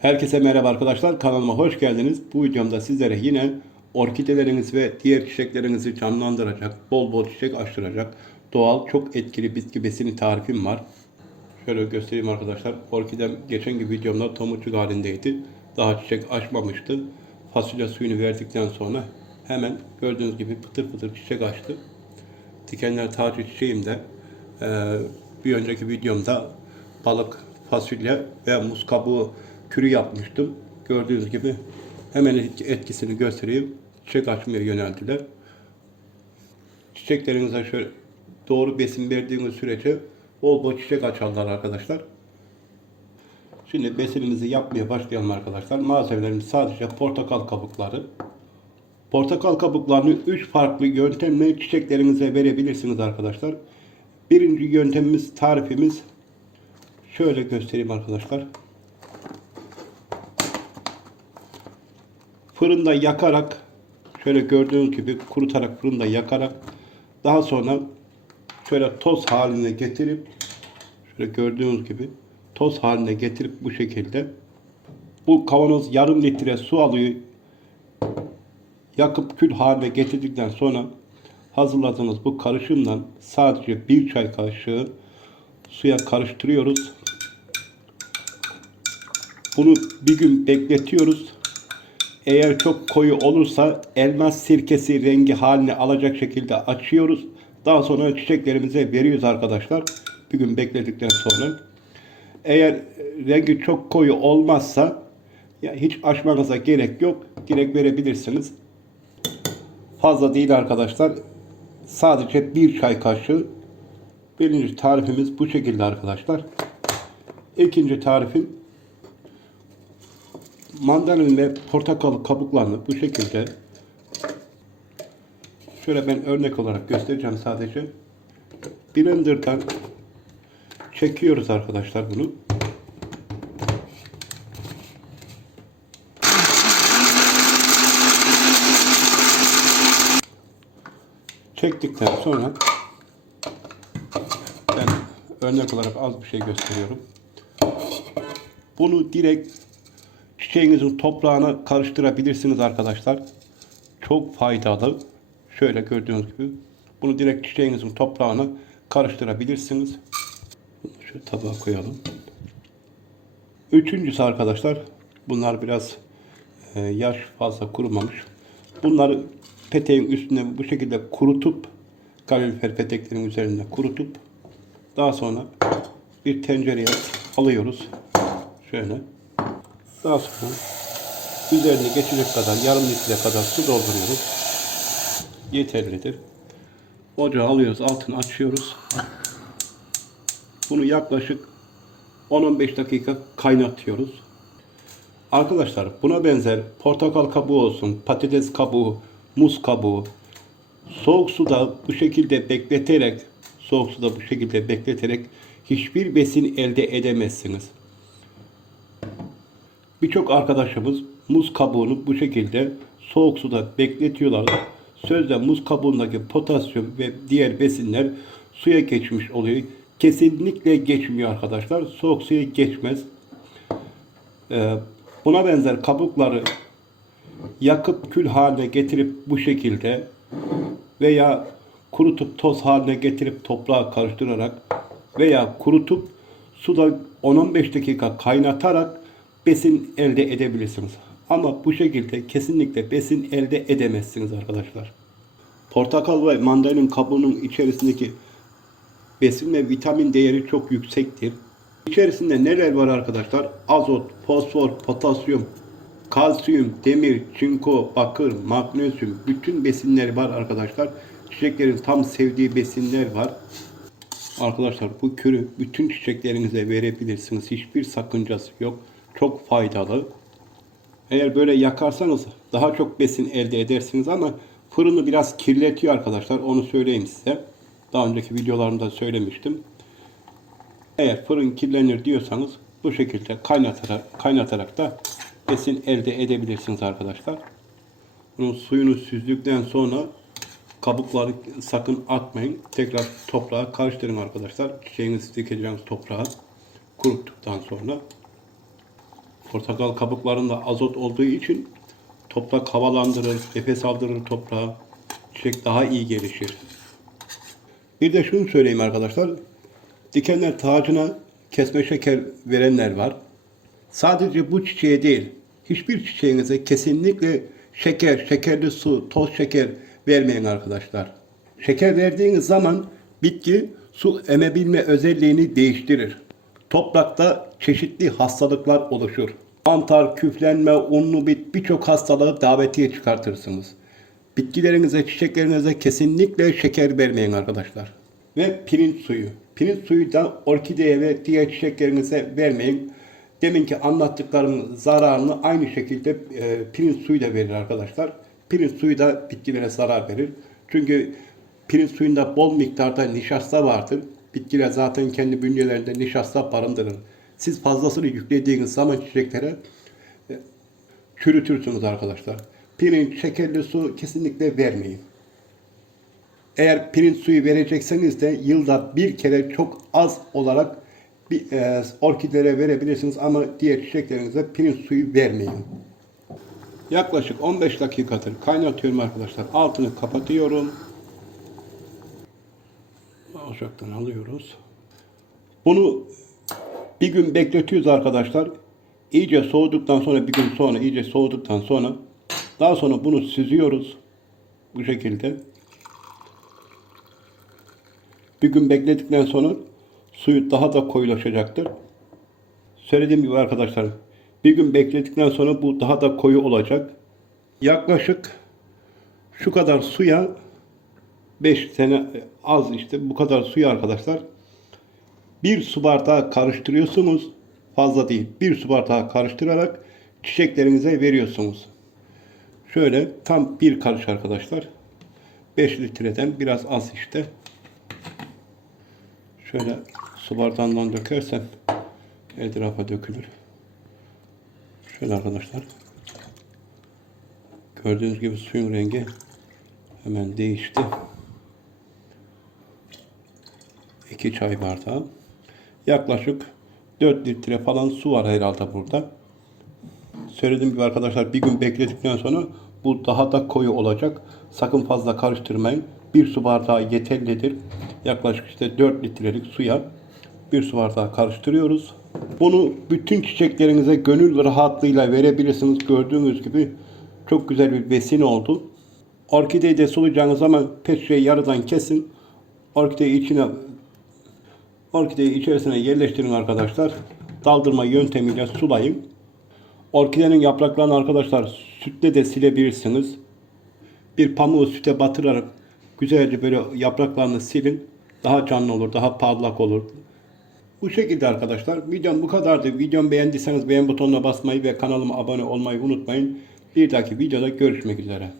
Herkese merhaba arkadaşlar. Kanalıma hoş geldiniz. Bu videomda sizlere yine orkideleriniz ve diğer çiçeklerinizi canlandıracak, bol bol çiçek açtıracak doğal çok etkili bitki besini tarifim var. Şöyle göstereyim arkadaşlar. Orkidem geçen gibi videomda tomurcuk halindeydi. Daha çiçek açmamıştı. Fasulye suyunu verdikten sonra hemen gördüğünüz gibi pıtır pıtır çiçek açtı. Dikenler tacı çiçeğim de bir önceki videomda balık, fasulye ve muz kabuğu kürü yapmıştım. Gördüğünüz gibi hemen etkisini göstereyim. Çiçek açmaya yöneldiler. Çiçeklerinize şöyle doğru besin verdiğiniz sürece bol bol çiçek açarlar arkadaşlar. Şimdi besinimizi yapmaya başlayalım arkadaşlar. Malzemelerimiz sadece portakal kabukları. Portakal kabuklarını 3 farklı yöntemle çiçeklerinize verebilirsiniz arkadaşlar. Birinci yöntemimiz tarifimiz şöyle göstereyim arkadaşlar. Fırında yakarak şöyle gördüğünüz gibi kurutarak fırında yakarak daha sonra şöyle toz haline getirip şöyle gördüğünüz gibi toz haline getirip bu şekilde bu kavanoz yarım litre su alıyor yakıp kül haline getirdikten sonra hazırladığınız bu karışımdan sadece bir çay kaşığı suya karıştırıyoruz. Bunu bir gün bekletiyoruz. Eğer çok koyu olursa elmas sirkesi rengi haline alacak şekilde açıyoruz. Daha sonra çiçeklerimize veriyoruz arkadaşlar. Bir gün bekledikten sonra. Eğer rengi çok koyu olmazsa ya hiç açmanıza gerek yok. Direkt verebilirsiniz. Fazla değil arkadaşlar. Sadece bir çay kaşığı. Birinci tarifimiz bu şekilde arkadaşlar. İkinci tarifim mandalina ve portakal kabuklarını bu şekilde şöyle ben örnek olarak göstereceğim sadece. Blender'dan çekiyoruz arkadaşlar bunu. Çektikten sonra ben örnek olarak az bir şey gösteriyorum. Bunu direkt çiçeğinizin toprağına karıştırabilirsiniz arkadaşlar. Çok faydalı. Şöyle gördüğünüz gibi bunu direkt çiçeğinizin toprağına karıştırabilirsiniz. Bunu şöyle tabağa koyalım. Üçüncüsü arkadaşlar bunlar biraz e, yaş fazla kurumamış. Bunları peteğin üstüne bu şekilde kurutup kalorifer peteklerin üzerinde kurutup daha sonra bir tencereye alıyoruz. Şöyle. Daha sonra üzerine geçecek kadar yarım litre kadar su dolduruyoruz. Yeterlidir. Ocağı alıyoruz, altını açıyoruz. Bunu yaklaşık 10-15 dakika kaynatıyoruz. Arkadaşlar buna benzer portakal kabuğu olsun, patates kabuğu, muz kabuğu soğuk suda bu şekilde bekleterek soğuk suda bu şekilde bekleterek hiçbir besin elde edemezsiniz. Birçok arkadaşımız muz kabuğunu bu şekilde soğuk suda bekletiyorlar. Sözde muz kabuğundaki potasyum ve diğer besinler suya geçmiş oluyor. Kesinlikle geçmiyor arkadaşlar. Soğuk suya geçmez. Ee, buna benzer kabukları yakıp kül haline getirip bu şekilde veya kurutup toz haline getirip toprağa karıştırarak veya kurutup suda 10-15 dakika kaynatarak besin elde edebilirsiniz. Ama bu şekilde kesinlikle besin elde edemezsiniz arkadaşlar. Portakal ve mandalin kabuğunun içerisindeki besin ve vitamin değeri çok yüksektir. İçerisinde neler var arkadaşlar? Azot, fosfor, potasyum, kalsiyum, demir, çinko, bakır, magnezyum bütün besinler var arkadaşlar. Çiçeklerin tam sevdiği besinler var. Arkadaşlar bu kürü bütün çiçeklerinize verebilirsiniz. Hiçbir sakıncası yok. Çok faydalı. Eğer böyle yakarsanız daha çok besin elde edersiniz ama fırını biraz kirletiyor arkadaşlar. Onu söyleyeyim size. Daha önceki videolarımda söylemiştim. Eğer fırın kirlenir diyorsanız bu şekilde kaynatarak, kaynatarak da besin elde edebilirsiniz arkadaşlar. Bunun suyunu süzdükten sonra kabukları sakın atmayın. Tekrar toprağa karıştırın arkadaşlar. Çiçeğinizi dikeceğiniz toprağa kuruttuktan sonra. Portakal kabuklarında azot olduğu için toprak havalandırır, nefes aldırır toprağa. Çiçek daha iyi gelişir. Bir de şunu söyleyeyim arkadaşlar. Dikenler tacına kesme şeker verenler var. Sadece bu çiçeğe değil, hiçbir çiçeğinize kesinlikle şeker, şekerli su, toz şeker vermeyin arkadaşlar. Şeker verdiğiniz zaman bitki su emebilme özelliğini değiştirir. Toprakta çeşitli hastalıklar oluşur. Mantar, küflenme, unlu bit birçok hastalığı davetiye çıkartırsınız. Bitkilerinize, çiçeklerinize kesinlikle şeker vermeyin arkadaşlar. Ve pirinç suyu. Pirinç suyu da orkideye ve diğer çiçeklerinize vermeyin. Deminki anlattıklarımın zararını aynı şekilde e, pirinç suyu da verir arkadaşlar. Pirinç suyu da bitkilere zarar verir. Çünkü pirinç suyunda bol miktarda nişasta vardır. Bitkiler zaten kendi bünyelerinde nişasta barındırır. Siz fazlasını yüklediğiniz zaman çiçeklere e, çürütürsünüz arkadaşlar. Pirinç, şekerli su kesinlikle vermeyin. Eğer pirinç suyu verecekseniz de yılda bir kere çok az olarak bir e, orkidelere verebilirsiniz ama diğer çiçeklerinize pirinç suyu vermeyin. Yaklaşık 15 dakikadır kaynatıyorum arkadaşlar. Altını kapatıyorum. Ocaktan alıyoruz. Bunu bir gün bekletiyoruz arkadaşlar. İyice soğuduktan sonra bir gün sonra iyice soğuduktan sonra daha sonra bunu süzüyoruz. Bu şekilde. Bir gün bekledikten sonra suyu daha da koyulaşacaktır. Söylediğim gibi arkadaşlar bir gün bekledikten sonra bu daha da koyu olacak. Yaklaşık şu kadar suya 5 sene az işte bu kadar suyu arkadaşlar bir su bardağı karıştırıyorsunuz. Fazla değil. Bir su bardağı karıştırarak çiçeklerinize veriyorsunuz. Şöyle tam bir karış arkadaşlar. 5 litreden biraz az işte. Şöyle su bardağından dökersen etrafa dökülür. Şöyle arkadaşlar. Gördüğünüz gibi suyun rengi hemen değişti. 2 çay bardağı. Yaklaşık 4 litre falan su var herhalde burada. Söylediğim gibi arkadaşlar bir gün bekledikten sonra bu daha da koyu olacak. Sakın fazla karıştırmayın. Bir su bardağı yeterlidir. Yaklaşık işte 4 litrelik suya bir su bardağı karıştırıyoruz. Bunu bütün çiçeklerinize gönül rahatlığıyla verebilirsiniz. Gördüğünüz gibi çok güzel bir besin oldu. Orkideyi de sulayacağınız zaman peçeyi yarıdan kesin. Orkideyi içine orkideyi içerisine yerleştirin arkadaşlar. Daldırma yöntemiyle sulayın. Orkidenin yapraklarını arkadaşlar sütle de silebilirsiniz. Bir pamuğu süte batırarak güzelce böyle yapraklarını silin. Daha canlı olur, daha parlak olur. Bu şekilde arkadaşlar. Videom bu kadardı. Videomu beğendiyseniz beğen butonuna basmayı ve kanalıma abone olmayı unutmayın. Bir dahaki videoda görüşmek üzere.